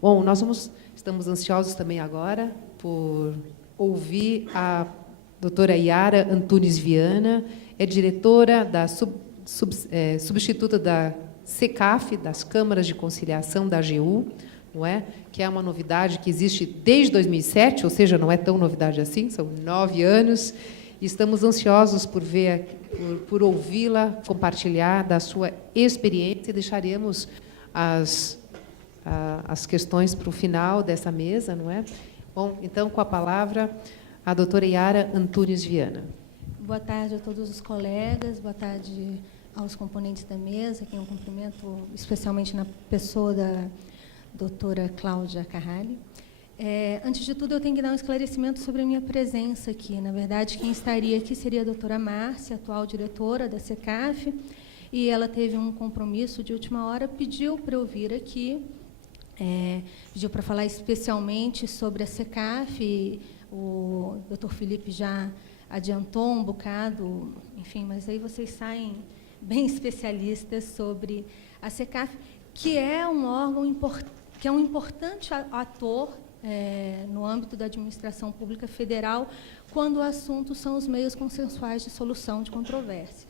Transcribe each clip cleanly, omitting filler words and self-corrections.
Bom, estamos ansiosos também agora por ouvir a doutora Yara Antunes Viana, é diretora substituta da SECAF, das Câmaras de Conciliação da AGU, não é? Que é uma novidade que existe desde 2007, ou seja, não é tão novidade assim, são 9 anos, e estamos ansiosos por por ouvi-la compartilhar da sua experiência, e deixaremos as questões para o final dessa mesa, não é? Bom, então, com a palavra, a doutora Yara Antunes Viana. Boa tarde a todos os colegas, boa tarde aos componentes da mesa, que eu cumprimento especialmente na pessoa da doutora Cláudia Carrali. Antes de tudo, eu tenho que dar um esclarecimento sobre a minha presença aqui. Na verdade, quem estaria aqui seria a doutora Márcia, atual diretora da SECAF, e ela teve um compromisso de última hora, pediu para eu vir aqui, pediu para falar especialmente sobre a SECAF, e o doutor Felipe já adiantou um bocado, enfim, mas aí vocês saem bem especialistas sobre a SECAF, que é um órgão que é um importante ator no âmbito da administração pública federal, quando o assunto são os meios consensuais de solução de controvérsia.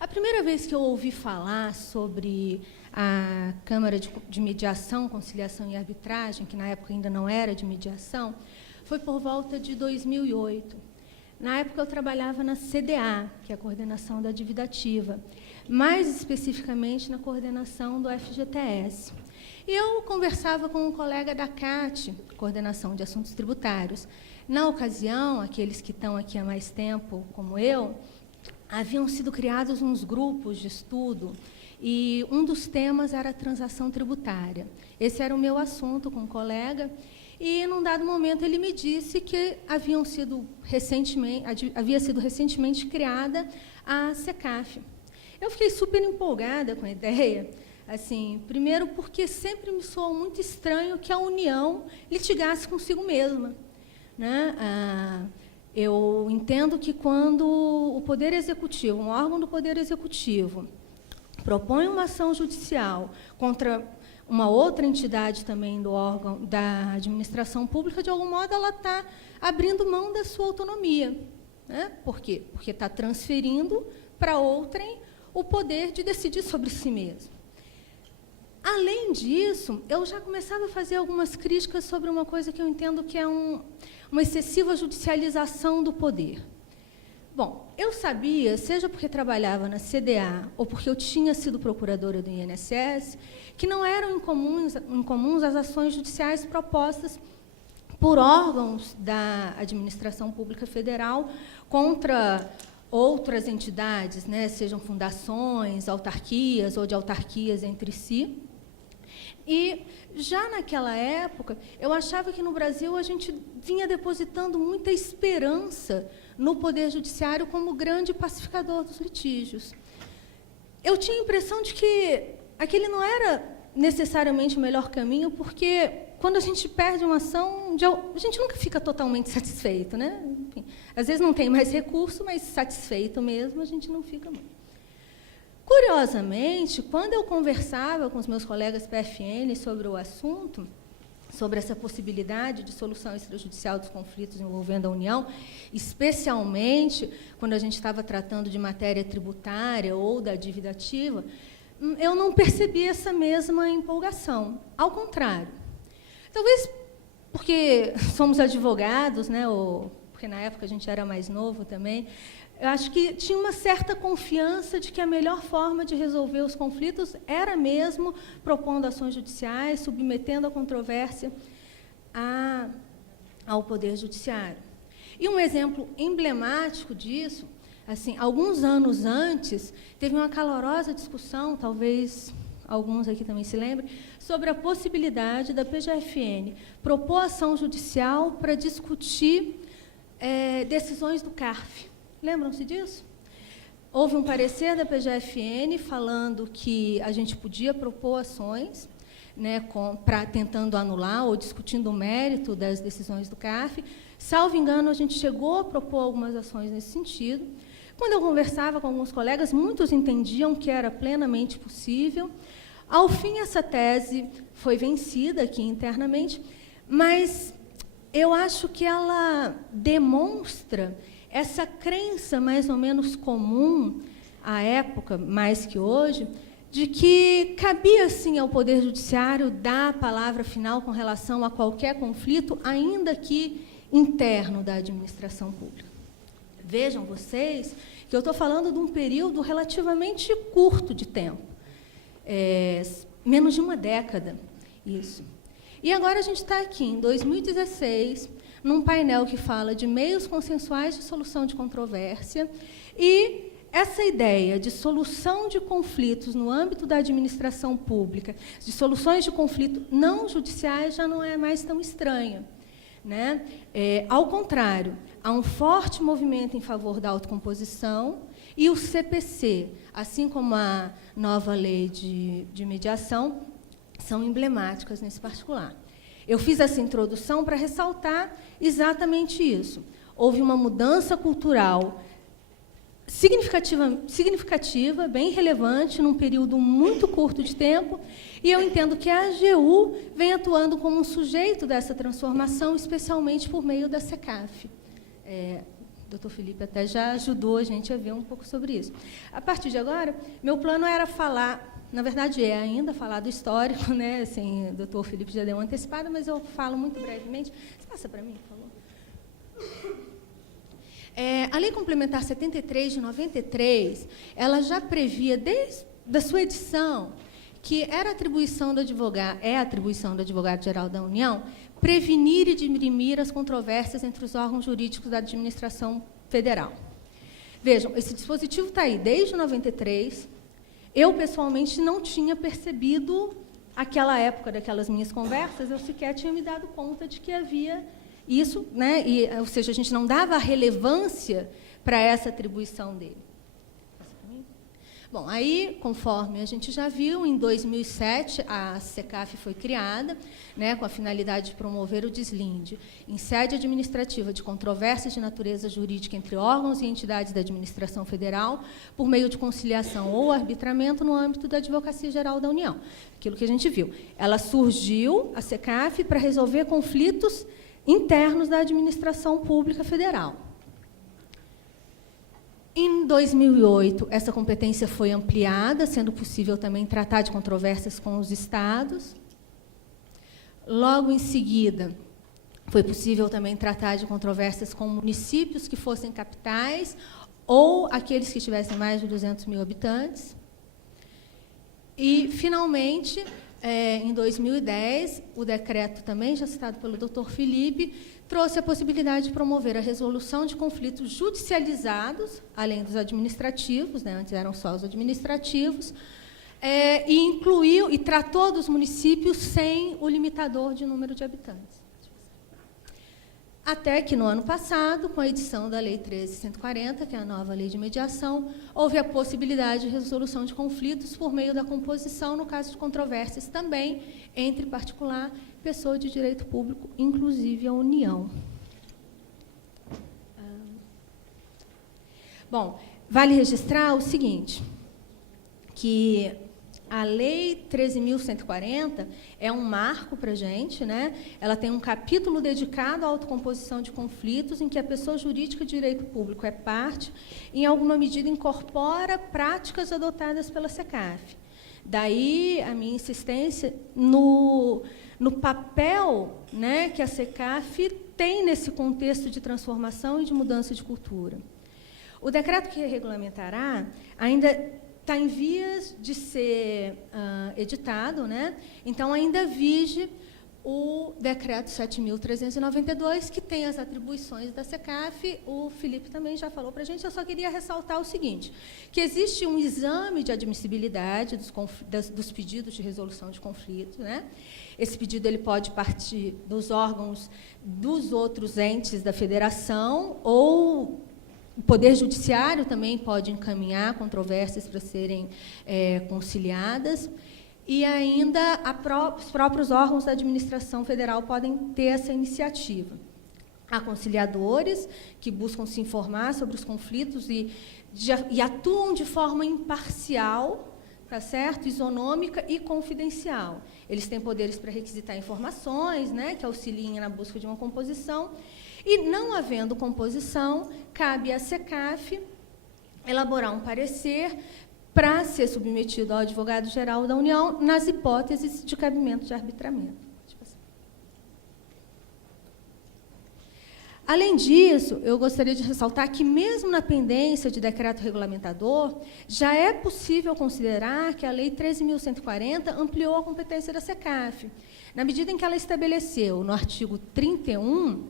A primeira vez que eu ouvi falar sobre a Câmara de Mediação, Conciliação e Arbitragem, que na época ainda não era de mediação, foi por volta de 2008. Na época, eu trabalhava na CDA, que é a Coordenação da Dívida Ativa, mais especificamente na coordenação do FGTS. E eu conversava com um colega da CAT, Coordenação de Assuntos Tributários. Na ocasião, aqueles que estão aqui há mais tempo, como eu, haviam sido criados uns grupos de estudo, e um dos temas era a transação tributária. Esse era o meu assunto com um colega, e, num dado momento, ele me disse que havia sido recentemente criada a SECAF. Eu fiquei super empolgada com a ideia, assim, primeiro porque sempre me soou muito estranho que a União litigasse consigo mesma, né? Eu entendo que quando o Poder Executivo, um órgão do Poder Executivo, propõe uma ação judicial contra uma outra entidade também do órgão da administração pública, de algum modo ela está abrindo mão da sua autonomia, né? Por quê? Porque está transferindo para outrem o poder de decidir sobre si mesmo. Além disso, eu já começava a fazer algumas críticas sobre uma coisa que eu entendo que é uma excessiva judicialização do poder. Bom, eu sabia, seja porque trabalhava na CDA ou porque eu tinha sido procuradora do INSS, que não eram incomuns as ações judiciais propostas por órgãos da administração pública federal contra outras entidades, né, sejam fundações, autarquias ou de autarquias entre si. E, já naquela época, eu achava que no Brasil a gente vinha depositando muita esperança no Poder Judiciário como grande pacificador dos litígios. Eu tinha a impressão de que aquele não era necessariamente o melhor caminho, porque, quando a gente perde uma ação, a gente nunca fica totalmente satisfeito, né? Enfim, às vezes não tem mais recurso, mas satisfeito mesmo a gente não fica muito. Curiosamente, quando eu conversava com os meus colegas PFN sobre o assunto, sobre essa possibilidade de solução extrajudicial dos conflitos envolvendo a União, especialmente quando a gente estava tratando de matéria tributária ou da dívida ativa, eu não percebi essa mesma empolgação. Ao contrário. Talvez porque somos advogados, né, ou porque na época a gente era mais novo também, eu acho que tinha uma certa confiança de que a melhor forma de resolver os conflitos era mesmo propondo ações judiciais, submetendo a controvérsia ao Poder Judiciário. E um exemplo emblemático disso, assim, alguns anos antes, teve uma calorosa discussão, talvez alguns aqui também se lembrem, sobre a possibilidade da PGFN propor ação judicial para discutir decisões do CARF. Lembram-se disso? Houve um parecer da PGFN falando que a gente podia propor ações, né, tentando anular ou discutindo o mérito das decisões do CARF. Salvo engano, a gente chegou a propor algumas ações nesse sentido. Quando eu conversava com alguns colegas, muitos entendiam que era plenamente possível. Ao fim, essa tese foi vencida aqui internamente, mas eu acho que ela demonstra essa crença mais ou menos comum à época, mais que hoje, de que cabia, sim, ao Poder Judiciário dar a palavra final com relação a qualquer conflito, ainda que interno da administração pública. Vejam vocês que eu estou falando de um período relativamente curto de tempo, menos de uma década, isso. E agora a gente está aqui, em 2016, num painel que fala de meios consensuais de solução de controvérsia, e essa ideia de solução de conflitos no âmbito da administração pública, de soluções de conflito não judiciais, já não é mais tão estranha, né? Ao contrário, há um forte movimento em favor da autocomposição, e o CPC, assim como a nova lei de mediação, são emblemáticas nesse particular. Eu fiz essa introdução para ressaltar exatamente isso. Houve uma mudança cultural significativa, bem relevante, num período muito curto de tempo, e eu entendo que a AGU vem atuando como um sujeito dessa transformação, especialmente por meio da SECAF. O Dr. Felipe até já ajudou a gente a ver um pouco sobre isso. A partir de agora, meu plano era falar, na verdade ainda falar do histórico, né? Assim, o Dr. Felipe já deu uma antecipada, mas eu falo muito brevemente. Você passa para mim, por favor? A Lei Complementar 73, de 93, ela já previa, desde a sua edição, que era atribuição do advogado, é a atribuição do Advogado-Geral da União, prevenir e dirimir as controvérsias entre os órgãos jurídicos da administração federal. Vejam, esse dispositivo está aí desde 93. Eu, pessoalmente, não tinha percebido aquela época daquelas minhas conversas, eu sequer tinha me dado conta de que havia isso, né? Ou seja, a gente não dava relevância para essa atribuição dele. Bom, aí, conforme a gente já viu, em 2007, a SECAF foi criada, né, com a finalidade de promover o deslinde em sede administrativa de controvérsias de natureza jurídica entre órgãos e entidades da administração federal, por meio de conciliação ou arbitramento no âmbito da Advocacia Geral da União. Aquilo que a gente viu. Ela surgiu, a SECAF, para resolver conflitos internos da administração pública federal. Em 2008, essa competência foi ampliada, sendo possível também tratar de controvérsias com os estados. Logo em seguida, foi possível também tratar de controvérsias com municípios que fossem capitais ou aqueles que tivessem mais de 200 mil habitantes. E, finalmente, em 2010, o decreto, também já citado pelo Dr. Felipe, trouxe a possibilidade de promover a resolução de conflitos judicializados, além dos administrativos, né, antes eram só os administrativos, e incluiu e tratou dos municípios sem o limitador de número de habitantes. Até que, no ano passado, com a edição da Lei 13.140, que é a nova lei de mediação, houve a possibilidade de resolução de conflitos por meio da composição, no caso de controvérsias também, entre particular e pessoa de direito público, inclusive a União. Bom, vale registrar o seguinte, que a Lei 13.140 é um marco para a gente, né? Ela tem um capítulo dedicado à autocomposição de conflitos, em que a pessoa jurídica de direito público é parte, e, em alguma medida, incorpora práticas adotadas pela SECAF. Daí a minha insistência no papel, né, que a SECAF tem nesse contexto de transformação e de mudança de cultura. O decreto que regulamentará ainda está em vias de ser editado, né? Então, ainda vige o decreto 7.392, que tem as atribuições da SECAF. O Felipe também já falou para a gente. Eu só queria ressaltar o seguinte, que existe um exame de admissibilidade dos pedidos de resolução de conflito, né? Esse pedido ele pode partir dos órgãos dos outros entes da federação, ou o Poder Judiciário também pode encaminhar controvérsias para serem conciliadas, e ainda os próprios órgãos da administração federal podem ter essa iniciativa. Há conciliadores que buscam se informar sobre os conflitos e atuam de forma imparcial, tá certo? Isonômica e confidencial. Eles têm poderes para requisitar informações, né, que auxiliem na busca de uma composição. E, não havendo composição, cabe à SECAF elaborar um parecer para ser submetido ao advogado-geral da União nas hipóteses de cabimento de arbitramento. Além disso, eu gostaria de ressaltar que, mesmo na pendência de decreto regulamentador, já é possível considerar que a Lei 13.140 ampliou a competência da SECAF, na medida em que ela estabeleceu, no artigo 31,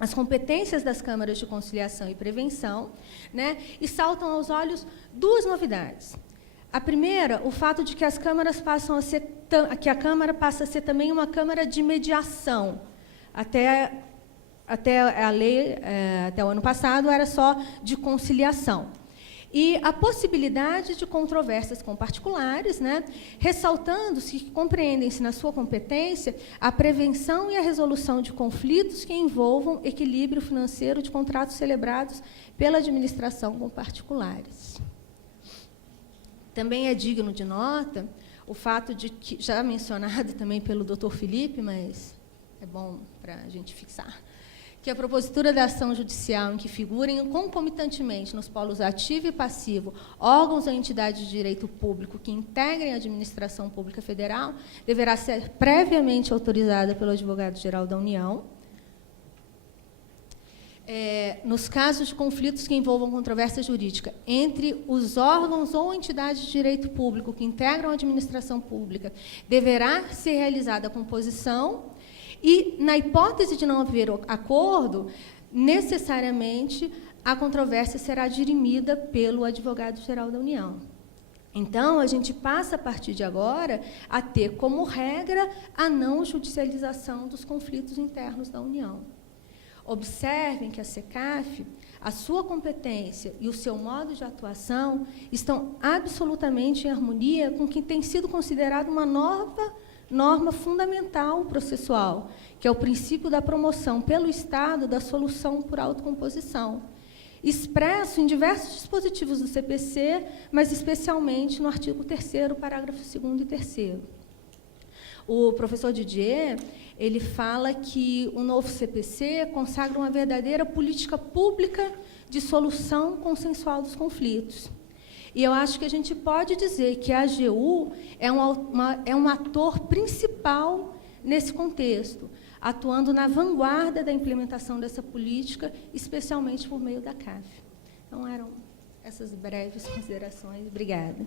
as competências das câmaras de conciliação e prevenção, né, e saltam aos olhos duas novidades. A primeira, o fato de que as câmaras passam a ser, que a Câmara passa a ser também uma câmara de mediação. Até a lei, até o ano passado, era só de conciliação. E a possibilidade de controvérsias com particulares, né, ressaltando-se que compreendem-se na sua competência a prevenção e a resolução de conflitos que envolvam equilíbrio financeiro de contratos celebrados pela administração com particulares. Também é digno de nota o fato de que, já mencionado também pelo Dr. Felipe, mas é bom para a gente fixar, que a propositura da ação judicial em que figurem concomitantemente nos polos ativo e passivo órgãos ou entidades de direito público que integrem a administração pública federal deverá ser previamente autorizada pelo advogado-geral da União. Nos casos de conflitos que envolvam controvérsia jurídica entre os órgãos ou entidades de direito público que integram a administração pública, deverá ser realizada a composição. E, na hipótese de não haver acordo, necessariamente a controvérsia será dirimida pelo advogado-geral da União. Então, a gente passa, a partir de agora, a ter como regra a não judicialização dos conflitos internos da União. Observem que a SECAF, a sua competência e o seu modo de atuação estão absolutamente em harmonia com o que tem sido considerado uma nova norma fundamental processual, que é o princípio da promoção pelo Estado da solução por autocomposição, expresso em diversos dispositivos do CPC, mas especialmente no artigo 3º, parágrafo 2º e 3º. O professor Didier, ele fala que o novo CPC consagra uma verdadeira política pública de solução consensual dos conflitos. E eu acho que a gente pode dizer que a AGU é um ator principal nesse contexto, atuando na vanguarda da implementação dessa política, especialmente por meio da CAF. Então, eram essas breves considerações. Obrigada.